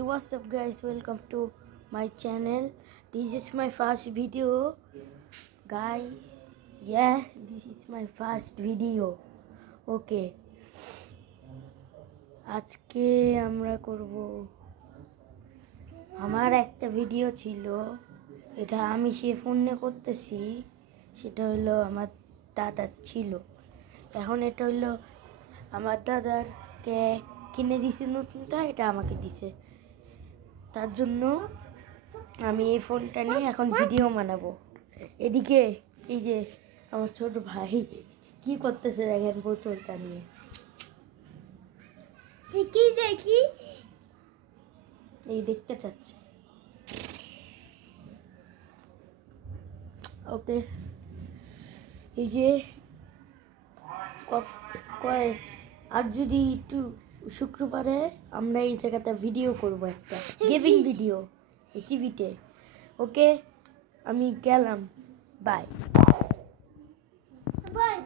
What's up guys, welcome to my channel. This is my first video guys. Yeah, this is my first video. Okay, আজকে আমরা করব আমার একটা video ছিল, এটা আমি সে ফোনে করতেছি, সেটা হলো আমার দাদার ছিল। এখন এটা হলো আমার দাদারকে কিনে দিছে নতুনটা, এটা আমাকে দিছে। তার জন্য আমি এই ফোনটা নিয়ে এখন ভিডিও বানাবো। এদিকে এই যে আমার ছোট ভাই কি করতেছে দেখেন, বোতলটা নিয়ে দেখি এই দেখতে চাচ্ছে। ওকে, এই যে কয় আর যদি একটু শুক্রবারে আমরা এই জায়গাটা ভিডিও করব, একটা গেমিং ভিডিও এই টিভিতে। ওকে, আমি গেলাম, বাই বাই।